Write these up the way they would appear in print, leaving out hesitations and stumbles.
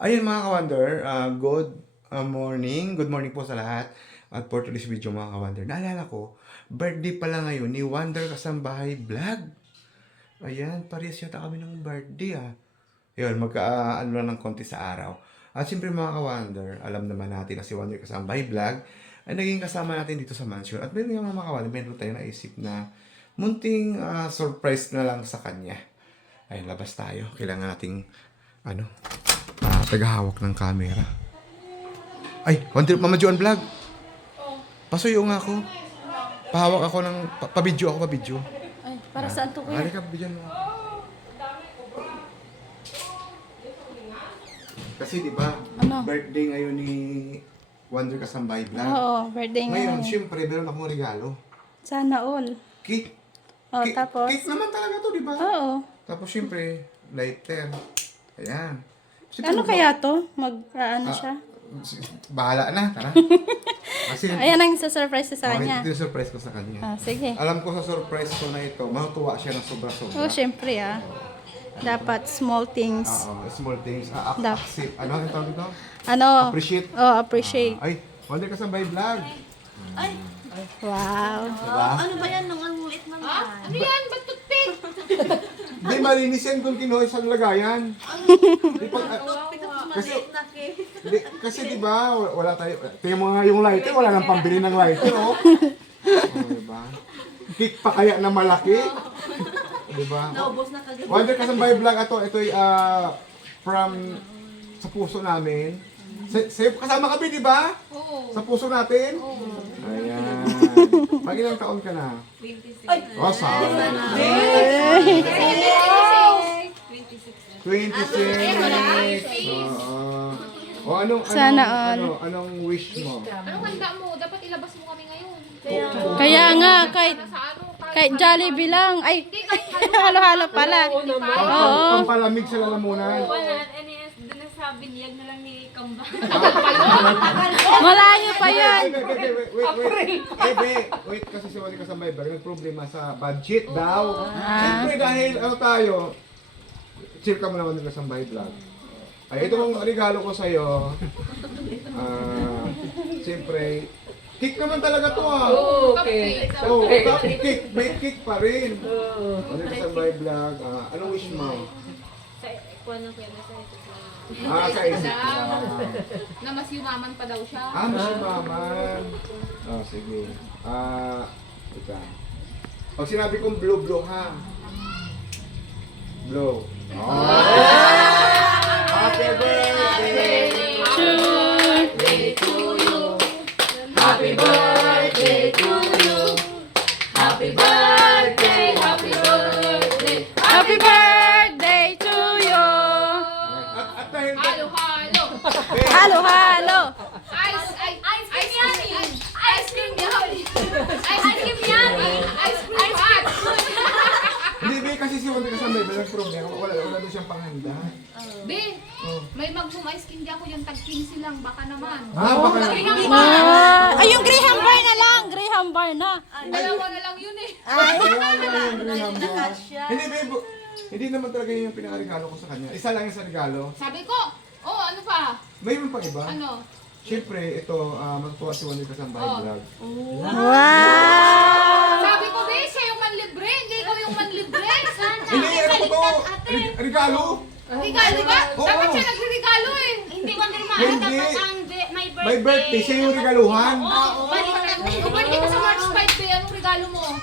Ayun mga ka-wonder, good morning. Good morning po sa lahat. At for today's video mga ka-wonder, naalala ko, birthday pala ngayon ni Wonder Kasambahay Vlog. Ayan, parehas yata kami ng birthday Ayun, magka-ano lang ng konti sa araw. At siyempre mga ka-wonder, alam naman natin na si Wonder Kasambahay Vlog ay naging kasama natin dito sa mansion. At meron nga mga ka-wonder, meron tayong naisip na munting surprise na lang sa kanya. Ayun, labas tayo. Kailangan nating tagahawak ng camera. Ay, Mama Joan Vlog. Pasuyo nga ako. Pahawak ako ng, pa-video ako. Ay, para saan to kuya? Halika, bigyan mo. Kasi di ba, birthday ngayon ni Wonder Kasambahay Vlog. Oo, birthday Ngayon, ngayon. syempre, meron akong regalo. Sana all. Cake. Oh, tapos? Cake naman talaga to, di ba? Oo. Tapos syempre, lighter. Ayan. Siyempre, Ano kaya to? Siya? Bahala na, tara. Kasi, Ayan ang surprise sa kanya. ito yung surprise ko sa kanya. Sige. Alam ko sa surprise ko na ito, matutuwa siya ng sobra-sobra. Oh, syempre Dapat small things. Small things. Dapat. Ano ang tawag dito? Appreciate. Oh, appreciate. Ay, Wonder Kasambahay Vlog. Ay, Wow. Diba? ano ba yan? Nung ang liit naman. Ano yan? Ba't toothpick? Hindi, malinis yan kung kinuha sa lagayan. Di pag, kasi, kasi di ba, wala tayo, tingnan mo nga yung lighter, wala nang pambili ng lighter, oh. Diba? Cake pa kaya na malaki. Diba? Naubos na kagad. Wonder Kasambahay Vlog, ito'y from sa puso namin. Kasama kami, di ba? Oo. Sa puso natin? Oo. Ayan. Mag-ilang taon ka na? 26. Oh, sana. 26. Oo. O Sana all. Anong wish mo? Anong handa mo? Dapat ilabas mo kami ngayon. Kaya nga, kahit Nasa ano? kahit Jollibee lang. Ay, Hindi, kahit halo-halo pala. Oo. Pampalamig sa lalamunan. Sabi niyag na lang ni Kamba. Malayo pa yan. Wait, kasi si Wally Kasambahay Vlog, nagproblema sa budget daw. Siyempre dahil tayo, chill ka muna Wally Kasambahay Vlog. Ay, ito mong regalo ko sa'yo. Siyempre, cake naman talaga to okay. Oh, cake, may cake pa rin. Wally Kasambahay Vlog, anong wish mo? Kuha na kuya na sa ito. Sa isip ko. Na mas yumaman pa daw siya. Mas maman. Sige. Ito. Pag sinabi kong blue ha. Blue. Happy birthday True. Happy birthday to you. Happy birthday! Happy birthday! Happy birthday to you. At dahil Halo-halo! Halo-halo. Ice cream yan! Ice cream yan! Ice cream yan! Ice cream hot! hindi ba kasi si Wonder Kasambahay Vlog problema, wala doon siyang panghanda. Be, may mag-zoom ice cream di ako yung tag-15 lang. Baka naman. Baka Ay, yung Graham bar na lang. Graham bar na. Dalawa na lang yun eh. Hindi, babe. Hindi naman talaga yung pinakaregalo ko sa kanya. Isa lang yung sa regalo. Sabi ko, ano pa? May pang iba. Ano? Siyempre, ito, matutuwa si Wonder Kasambahay Vlog. Wow. Sabi ko, be, siya yung manlibre. Hindi ko yung manlibre. Hindi, ano to? Regalo? Regalo ba? Oo. Dapat siya nagre-regalo eh. Hindi ko din Hindi. dapat ang may birthday. May birthday, siya yung regaluhan. Oo. Kung birthday ka sa March 5, be, anong regalo mo?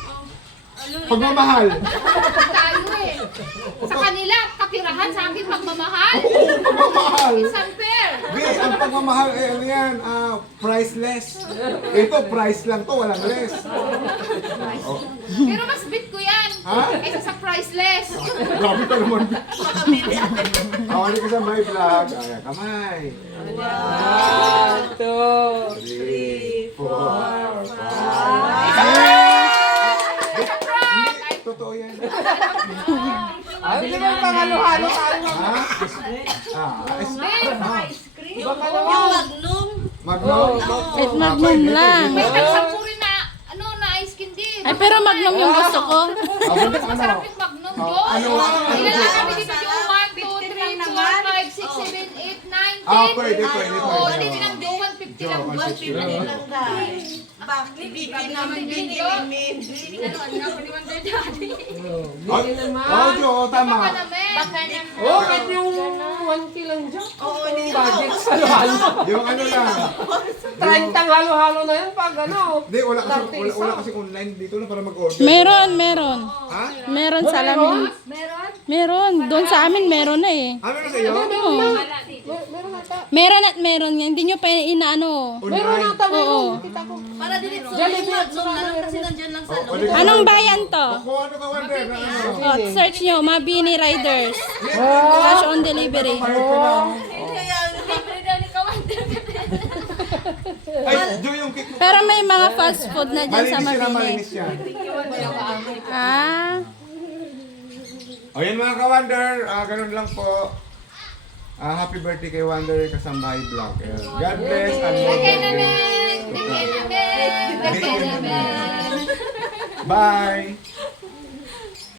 Pagmamahal. Tayo eh. Sa kanila, kapirahan. Sa akin, magmamahal. Oo, pagmamahal. It's unfair. Hindi, ang pagmamahal, ano yan, priceless. Ito, price lang to, walang less. Oh. Pero mas bit ko yan. Ha? Kaysa sa priceless. Grabe ka naman. Awali ka sa my vlog. Ayan, kamay. 1, 2, 3, 4, 5. Hindi, totoo yan. Hindi naman pangalo-halo tayo. Ice cream. Yung Magnum. Magnum? Kahit Magnum lang. May tagsampu rin na, na ice candy. Ay, pero Magnum yung gusto ko. Masarap yung Magnum, Diyos. Ano? Ilan lang kami dito yung 1, 2, 3, 4, 5, 6, 7, 8, 9, Ah, pwede. Oo, hindi lang do 150 lang. 150 lang guys. Bakit naman video? Hindi naman. Oh, Jo, tama. Baka naman. Oh, kahit yung 1K lang dyan. Oo, budget sa halo-halo. Yung ano lang. 30 halo-halo na yan pag ano. Hindi, wala kasi online dito na para mag-order. Meron. Ha? Meron sa amin. Meron. Doon sa amin meron na eh. Ah, meron sa iyo? Oo. Meron ata. Meron at meron yan. Hindi nyo pa inaano. Meron Online. ata, Oo. meron. Kita ko. Para dinito. Jollibee. Anong bayan to? Kung ano ka, Wonder, na ano? Oh, search nyo, Mabini Riders. Cash on delivery. Ay, Jo, yung cake. Pero may mga fast food na dyan sa Malinis sila, Mabini. malinis yan. Ah. O yan mga ka-Wonder, ganun lang po. Happy birthday kay Wonder Kasambahay Vlog. Ayan. God bless and more blessings. Bye!